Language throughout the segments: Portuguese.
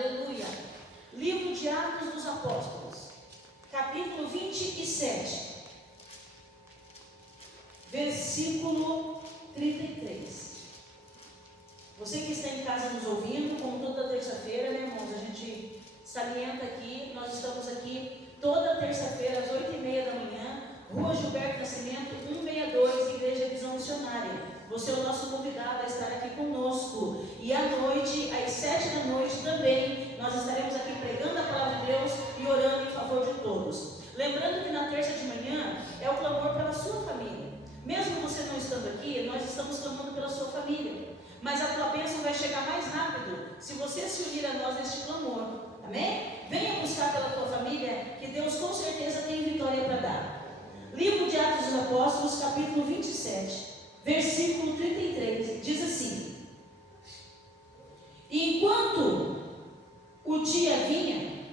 Aleluia. Livro de Atos dos Apóstolos, capítulo 27, versículo 33. Você que está em casa nos ouvindo, como toda terça-feira, né, irmãos? A gente salienta aqui, nós estamos aqui toda terça-feira, às 8h30 da manhã, Rua Gilberto Nascimento, 162, Igreja Visão Missionária. Você é o nosso convidado a estar aqui conosco. E à noite, às 7 da noite também, nós estaremos aqui pregando a palavra de Deus e orando em favor de todos. Lembrando que na terça de manhã é o clamor pela sua família. Mesmo você não estando aqui, nós estamos clamando pela sua família. Mas a tua bênção vai chegar mais rápido se você se unir a nós neste clamor. Amém? Venha buscar pela tua família, que Deus com certeza tem vitória para dar. Livro de Atos dos Apóstolos, capítulo 27, versículo 33, diz assim: E enquanto o dia vinha,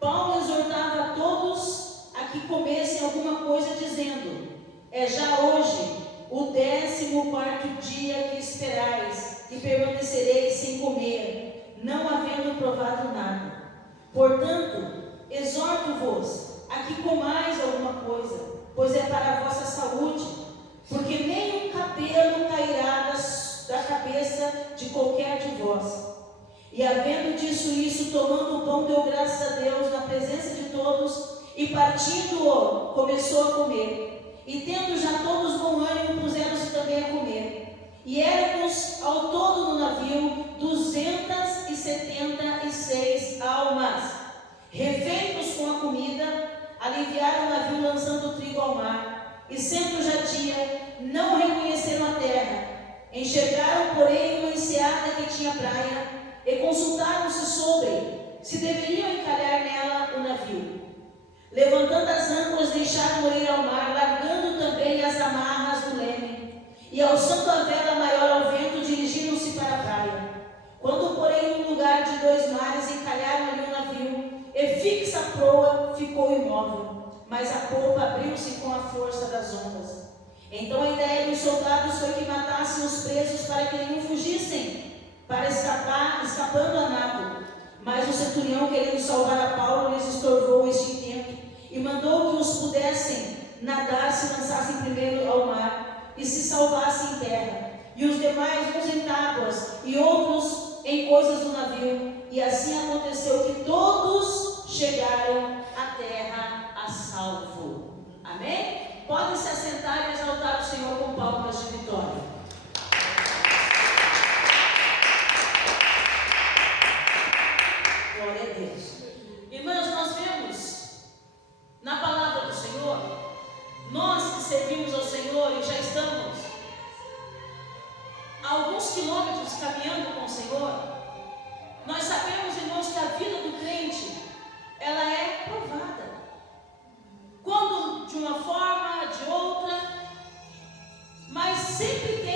Paulo exortava a todos a que comessem alguma coisa, dizendo: É já hoje o 14º dia que esperais, e permanecereis sem comer, não havendo provado nada. Portanto, exorto-vos a que comais alguma coisa, pois é para a vossa saúde, porque nem um cabelo cairá da cabeça de qualquer de vós. E havendo dito isso, tomando o pão, deu graças a Deus na presença de todos, e partindo-o, começou a comer. E tendo já todos bom ânimo, puseram-se também a comer. E éramos ao todo no navio 276 almas. Refeitos com a comida, aliviaram o navio, lançando o trigo ao mar. E sendo já dia, não reconheceram a terra. Enxergaram, porém, uma enseada que tinha praia, e consultaram-se sobre se deveriam encalhar nela o navio. Levantando as âncoras, deixaram ir ao mar, largando também as amarras do leme. E alçando a vela maior ao vento, dirigiram-se para a praia. Quando, porém, no lugar de 2 mares, encalharam ali o navio, e fixa a proa ficou imóvel, mas a polpa abriu-se com a força das ondas. Então a ideia dos soldados foi que matassem os presos para que não fugissem, para escapando a nado. Mas o centurião, querendo salvar a Paulo, lhes estorvou este intento, e mandou que os pudessem nadar, se lançassem primeiro ao mar, e se salvassem em terra, e os demais uns em tábuas, e outros em coisas do navio. E assim aconteceu que todos chegaram à terra a salvo. Amém? Podem se assentar e exaltar o Senhor com palmas de vitória. Glória a Deus. Irmãos, nós vemos na palavra do Senhor, nós que servimos ao Senhor e já estamos a alguns quilômetros caminhando com o Senhor, nós sabemos, irmãos, que a vida do crente, ela é provada. Quando de uma forma, de outra, mas sempre tem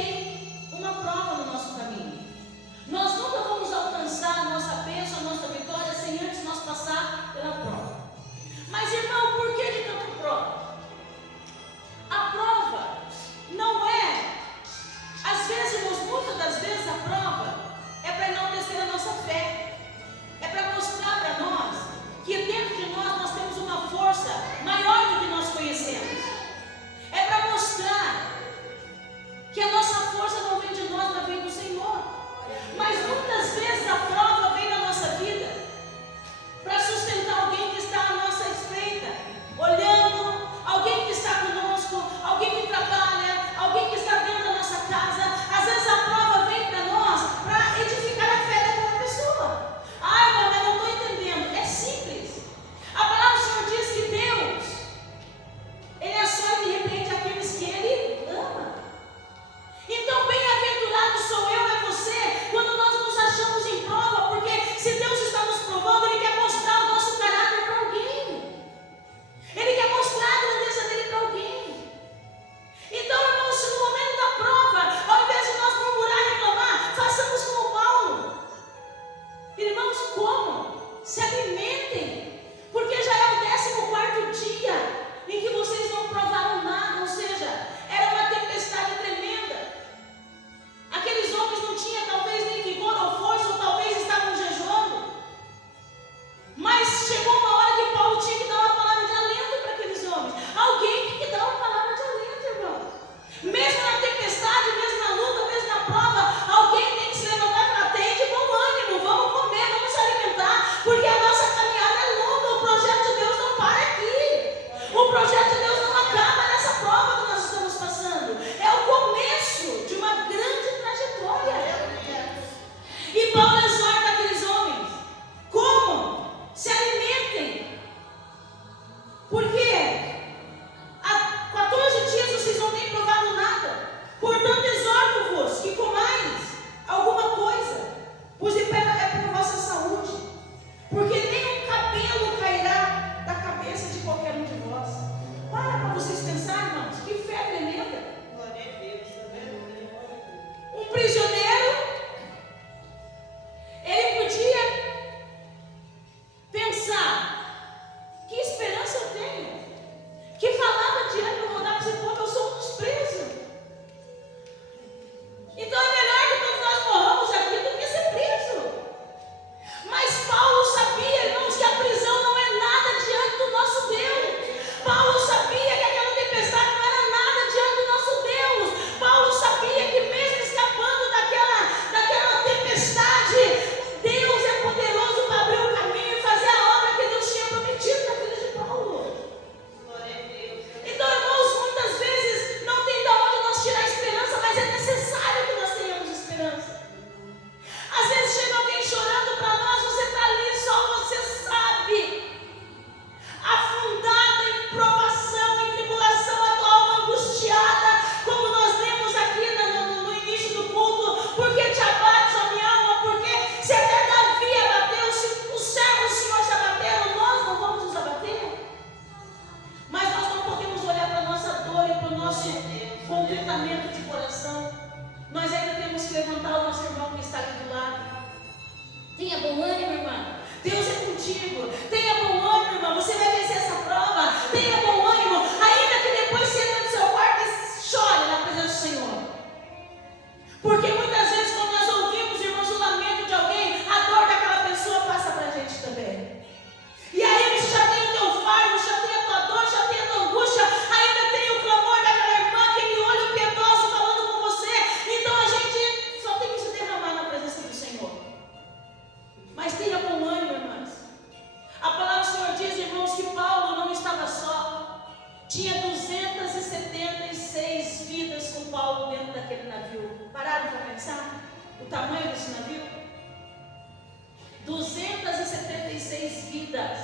276 vidas.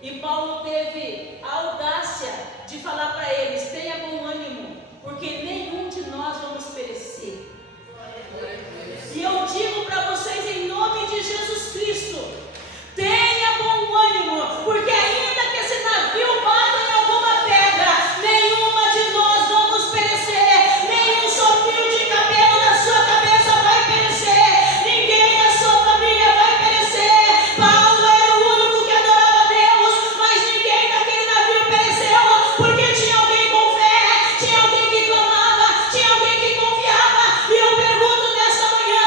E Paulo teve a audácia de falar para eles: tenha bom ânimo, porque nenhum de nós vamos perecer. E eu digo para vocês, em nome de Jesus Cristo, tenha bom ânimo, porque ainda que esse navio bata em alguma pedra, nenhuma de nós vamos perecer, nenhum só fio de cabelo na sua cabeça vai perecer, ninguém na sua família vai perecer. Paulo era o único que adorava a Deus, mas ninguém naquele navio pereceu, porque tinha alguém com fé, tinha alguém que clamava, tinha alguém que confiava. E eu pergunto nessa manhã,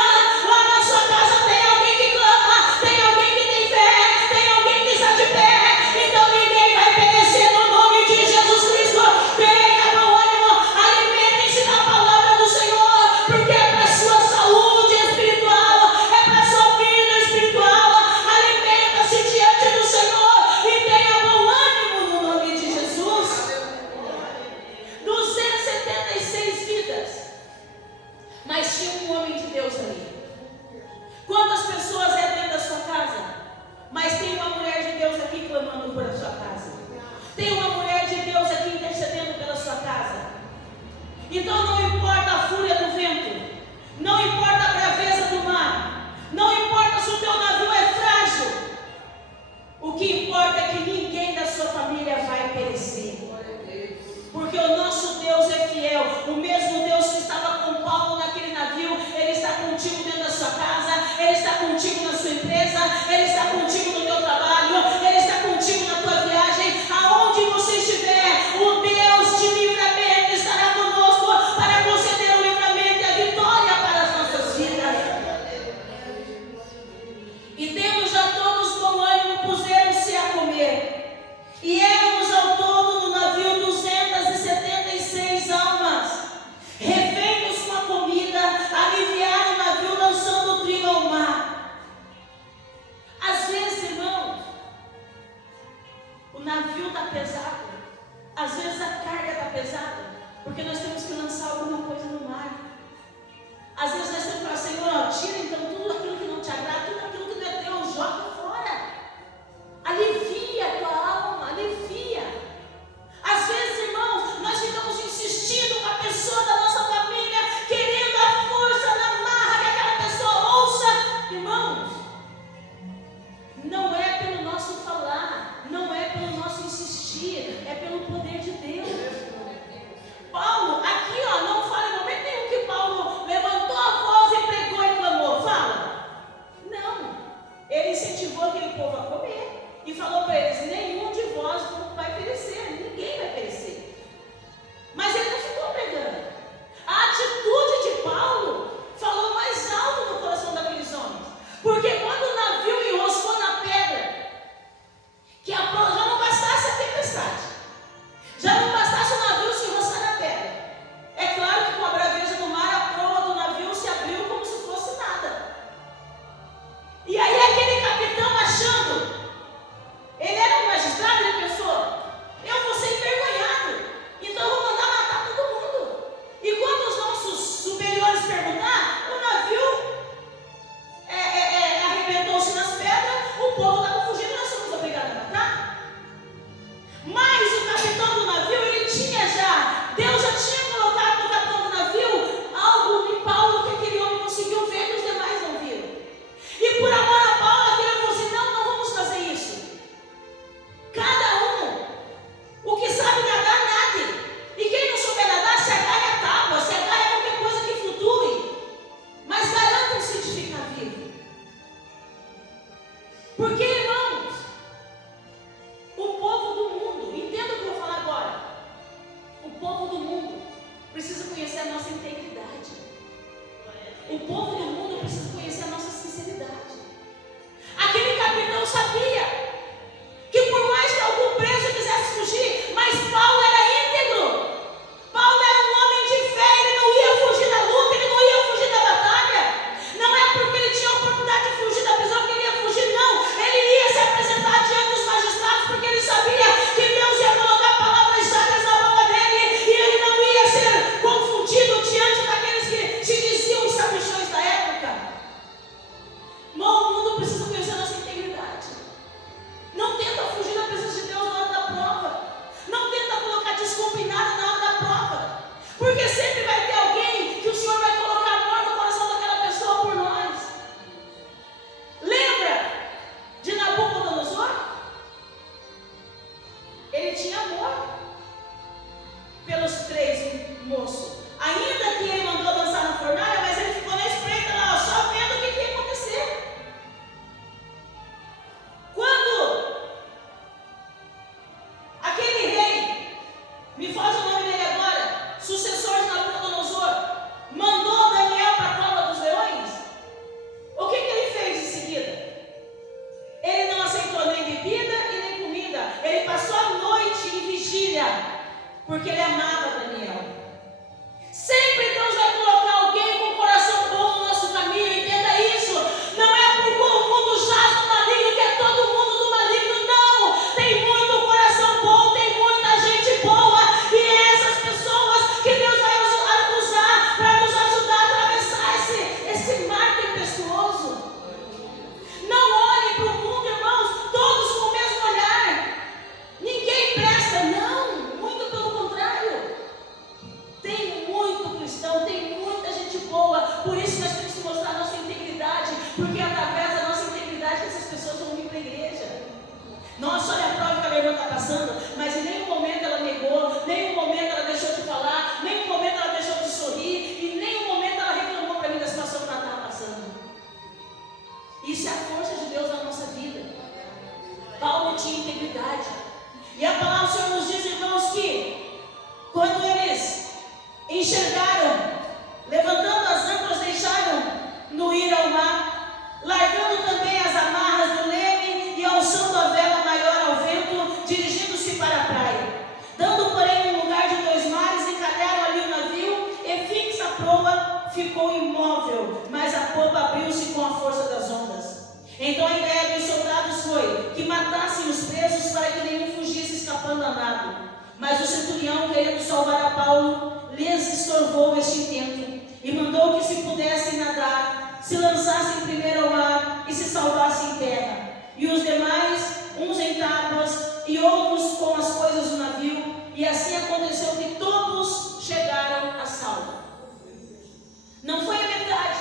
lá na sua casa tem alguém que clama, tem alguém que tem fé, tem alguém que está de pé. Então ninguém vai perecer no nome de Jesus Cristo. Tenha bom ânimo, alimentem-se da palavra do Senhor, porque é para a sua saúde espiritual, é para a sua vida espiritual. Alimenta-se diante do Senhor e tenha bom ânimo no nome de Jesus. 276 vidas, mas tinha um homem de Deus ali. Quantas pessoas é dentro da sua casa? Mas tem uma mulher de Deus aqui clamando por a sua casa. Tem uma mulher de Deus aqui intercedendo pela sua casa. Então não importa a fúria do vento, não importa a braveza do mar, não importa se o teu navio é frágil. O que importa é que ninguém da sua família vai perecer. Porque o nosso Deus é fiel. O mesmo Deus que estava com Paulo naquele navio, Ele está contigo dentro da sua casa, Ele está contigo na sua empresa, Ele está contigo no teu trabalho, Ele está contigo na tua viagem. Aonde você estiver, o Deus de livramento estará conosco para conceder o livramento e a vitória para as nossas vidas. E tendo já todos bom ânimo, puseram-se a comer. E éramos ao todo no navio 276 almas. Refeitos com a comida, aliviaram o navio lançando o trigo ao mar. Às vezes, irmãos, o navio está pesado. Às vezes a carga está pesada, porque nós temos que lançar alguma coisa no mar. Às vezes nós temos que falar: Senhor, tira então tudo aquilo que não te agrada, tudo aquilo que não é teu, joga fora. Alivia a tua alma, alivia. Às vezes, irmãos, nós ficamos insistindo com a pessoa da nossa família, querendo a força na marra que aquela pessoa ouça. Irmãos, não é pelo nosso falar, não é pelo nosso insistir, é pelo poder de Deus. Paulo, aqui não fala em momento nenhum que Paulo levantou a voz e pregou e clamou. Fala. Não. Ele incentivou aquele povo a comer. E falou para eles: nenhum de vós vai perecer, ninguém vai perecer. Mas ele não ficou pregando. A atitude de Paulo falou mais alto no coração daqueles homens. Porque quando o navio enroscou na pedra, que já não bastasse a tempestade, já não bastasse o navio se enroscar na pedra. É claro que com a braveza do mar, a proa do navio se abriu como se fosse nada. E aí aquele capitão, achando, ele era um magistrado, ele pensou: eu vou ser envergonhado, então eu vou mandar matar todo mundo. E quando os nossos superiores perguntar, o navio arrebentou-se nas pedras, o povo estava fugindo, nós somos obrigados a matar. Mas o capitão do navio, Deus já tinha colocado no capitão do navio algo em Paulo que aquele homem conseguiu ver que os demais não viram. E por amor a Paulo, aquele homem falou assim: não vamos fazer isso. Cada um, o que sabe nadar, nade. E quem não souber nadar, se agarre a tábua, se agarre a qualquer coisa que flutue. Mas garantam-se de ficar vivo. Porque, irmão, porque ele amava Daniel. Sempre Deus vai colocar alguém com o coração bom no nosso caminho, entenda isso. Não é porque o mundo jaz no maligno que é todo mundo do maligno, não. Tem muito coração bom, tem muita gente boa, e é essas pessoas que Deus vai usar para nos ajudar a atravessar esse mar tempestuoso. Não olhem para o mundo, irmãos, todos com o mesmo olhar. Ninguém presta, não, muito pelo contrário. Tem muito cristão, tem muita gente boa, por isso nós temos que mostrar a nossa integridade, porque é através da nossa integridade que essas pessoas vão vir para a igreja. Nossa, olha a prova que a minha irmã está passando, mas em nenhum momento ela negou, nenhum momento ela deixou de falar, nenhum momento ela deixou de sorrir, e nenhum momento ela reclamou para mim da situação que ela estava passando. Isso é a força de Deus na nossa vida. Paulo tinha integridade, e a palavra do Senhor nos diz, irmãos, que quando eles enxergaram, levantando as âncoras, deixaram no ir ao mar, largando também as amarras do leme e alçando a vela maior ao vento, dirigindo-se para a praia. Dando, porém, um lugar de 2 mares, encalharam ali o navio, e fixa a proa ficou imóvel, mas a popa abriu-se com a força das ondas. Então a ideia dos soldados foi que matassem os presos para que nenhum fugisse escapando a nado. Mas o centurião, querendo salvar a Paulo, lhes estorvou este intento e mandou que, se pudessem nadar, se lançassem primeiro ao mar e se salvassem em terra. E os demais, uns em tábuas e outros com as coisas do navio, e assim aconteceu que todos chegaram a salvo. Não foi a metade,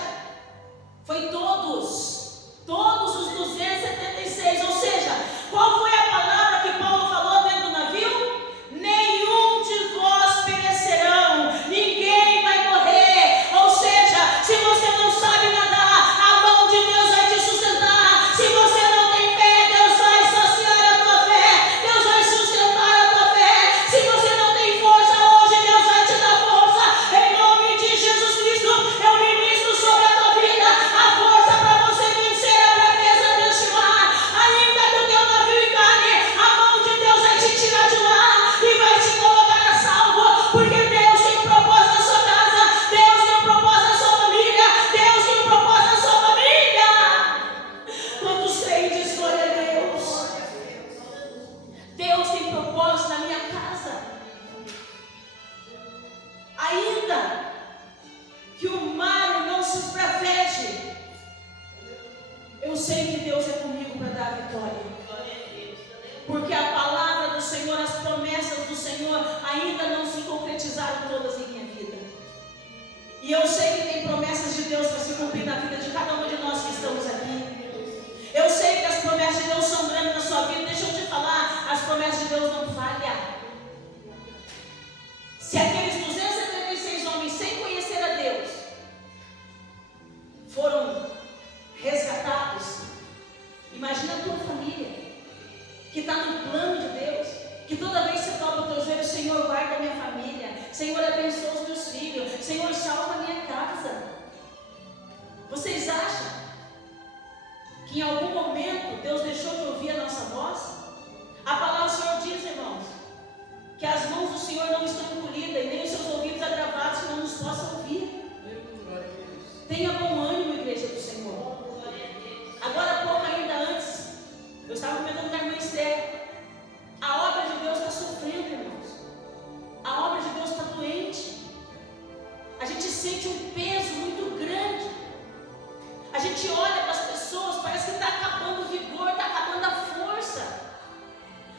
foi todos os 276, ou seja, qual foi a palavra que Paulo falou dentro do navio? Nenhum de vós perecerão, ninguém vai morrer. Ou seja, se você não sabe nadar, a mão de Deus vai te sustentar. Se você não tem fé, Deus vai saciar a tua fé, Deus vai sustentar a tua fé. Se você não tem força hoje, Deus vai te dar força. Em nome de Jesus Cristo, eu ministro sobre a tua vida a força para você vencer a braveza deste mar. Ainda que o teu navio encalhe, a mão de Deus vai te tirar de lá e vai te colocar a salvo, porque Deus tem um propósito na sua casa, Deus tem um propósito na sua família, Deus tem um propósito na sua família. Quantos creem diz glória a Deus? Deus tem propósito na minha casa. Ainda que o mar não se esbraveje, eu sei que Deus é comigo para dar a vitória. Porque a palavra do Senhor, as promessas do Senhor ainda não se concretizaram todas em minha vida. E eu sei que tem promessas de Deus para se cumprir na vida de cada um de nós que estamos aqui. Eu sei que as promessas de Deus são grandes na sua vida. Deixa eu te falar, as promessas de Deus não falham. Se aqueles 276 homens, sem conhecer a Deus, foram resgatados, imagina a tua família, que está no plano de Deus, que toda vez que você dobra o teu joelho, Senhor, guarda a minha família, Senhor, abençoa os meus filhos, Senhor, salva a minha casa. Vocês acham que em algum momento Deus deixou de ouvir a nossa voz? A palavra do Senhor diz, irmãos, que as mãos do Senhor não estão encolhidas e nem os seus ouvidos agravados que não nos possam ouvir. Tenha bom ânimo, igreja do Senhor. Agora há pouco, ainda antes, eu estava comentando com a irmã Esther, a obra de Deus está sofrendo, irmãos. A obra de Deus está doente. A gente sente um peso muito grande. A gente olha para as pessoas, parece que está acabando o vigor, está acabando a força.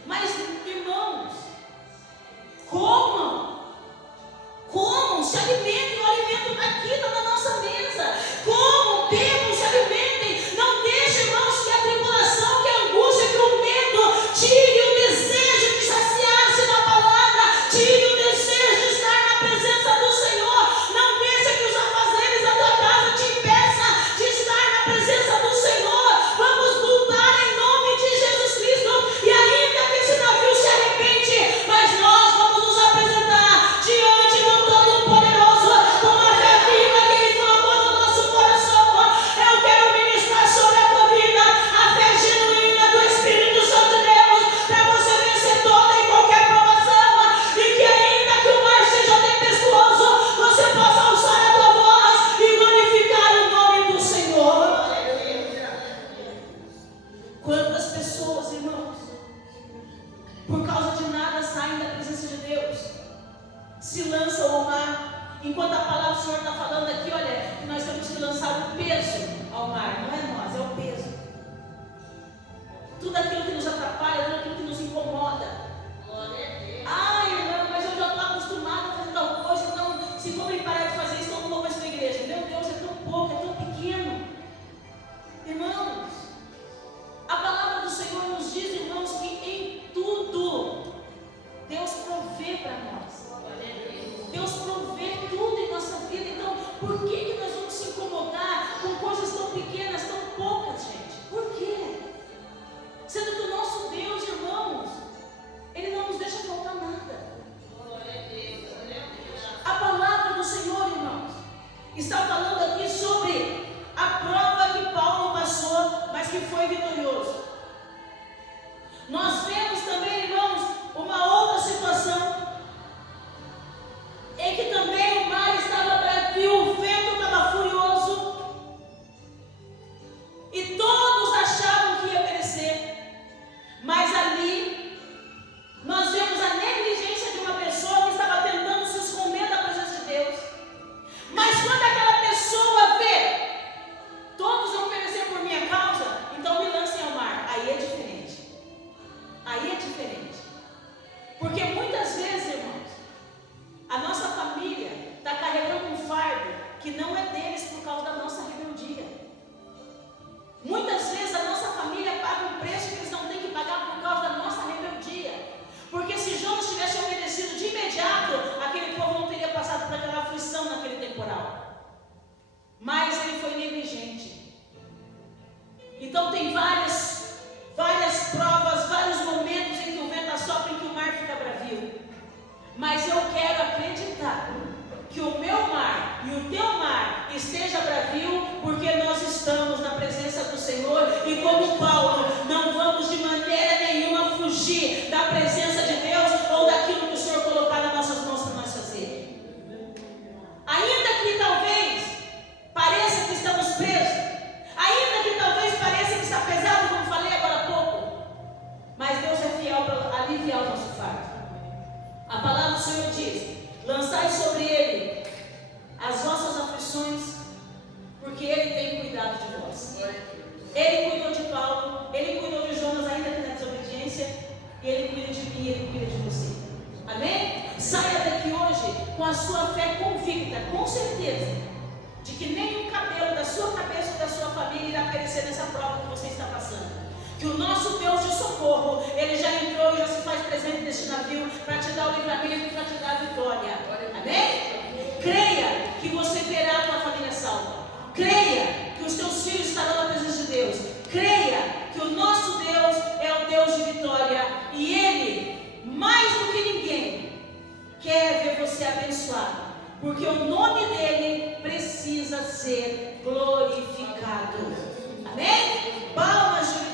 Mas, irmãos, comam, por causa de nada saem da presença de Deus, se lançam ao mar. Enquanto a palavra do Senhor está falando aqui, olha, que nós temos que lançar o peso ao mar, não é nós, é o peso. Tudo aquilo que nos atrapalha, tudo aquilo que nos incomoda. Ai, irmão, mas eu já estou acostumado a fazer tal coisa, então se for me parar de fazer isso, eu não vou mais para a igreja. Meu Deus, é tão pouco, é tão pequeno. Irmãos, a palavra do Senhor nos diz, irmãos, que em tudo Deus provê para nós. Deus provê tudo em nossa vida. Então, por que nós vamos se incomodar com coisas tão pequenas, tão poucas, gente? Por quê? Sendo que o nosso Deus, irmãos, Ele não nos deixa faltar nada. A palavra do Senhor, irmãos, está falando aqui sobre a prova que Paulo passou, mas que foi vitorioso. Nós vemos também, irmãos, uma outra situação em que também o mar estava bravio, o vento estava furioso e todos achavam que ia perecer. Mas ali nós vemos a negligência de uma pessoa que estava tentando se esconder da presença de Deus. Mas quando aquela pessoa vê, todos vão perecer por minha causa, então me lancem ao mar. Aí é diferente. Aí é diferente. Porque muitas vezes, irmãos, a nossa família está carregando um fardo que não é deles por causa da nossa rebeldia. Muitas vezes a nossa família paga um preço que eles não têm que pagar por causa da nossa rebeldia. Porque se Jonas tivesse obedecido de imediato, aquele povo não teria passado por aquela aflição naquele temporal. Mas ele foi negligente. Então tem várias provas, vários momentos em que o vento assopra, em que o mar fica bravio. Mas eu quero acreditar que o meu mar e o teu mar esteja bravio, porque nós estamos na presença do Senhor e como Paulo, não vamos de maneira nenhuma fugir da presença de Deus ou daquilo que o Senhor colocar nas nossas mãos para nós fazer. Ainda que talvez pareça que estamos presos, ainda que talvez pareça que está pesado, como falei agora há pouco, mas Deus é fiel para aliviar o nosso fardo. A palavra do Senhor diz: lançai sobre Ele as vossas aflições, porque Ele tem cuidado de vós. Ele cuidou de Paulo, Ele cuidou de Jonas ainda que na desobediência, e Ele cuida de mim, Ele cuida de você. Amém? Saia daqui hoje com a sua fé convicta, com certeza, de que nenhum cabelo da sua cabeça ou da sua família irá perecer nessa prova que você está passando. Que o nosso Deus de socorro, Ele já entrou e já se faz presente neste navio para te dar o livramento e para te dar a vitória. Amém? Creia que você verá a tua família salva. Creia que os teus filhos estarão na presença de Deus. Creia que o nosso Deus é o Deus de vitória. E Ele, mais do que ninguém, quer ver você abençoado. Porque o nome dEle precisa ser glorificado. Amém? Palmas de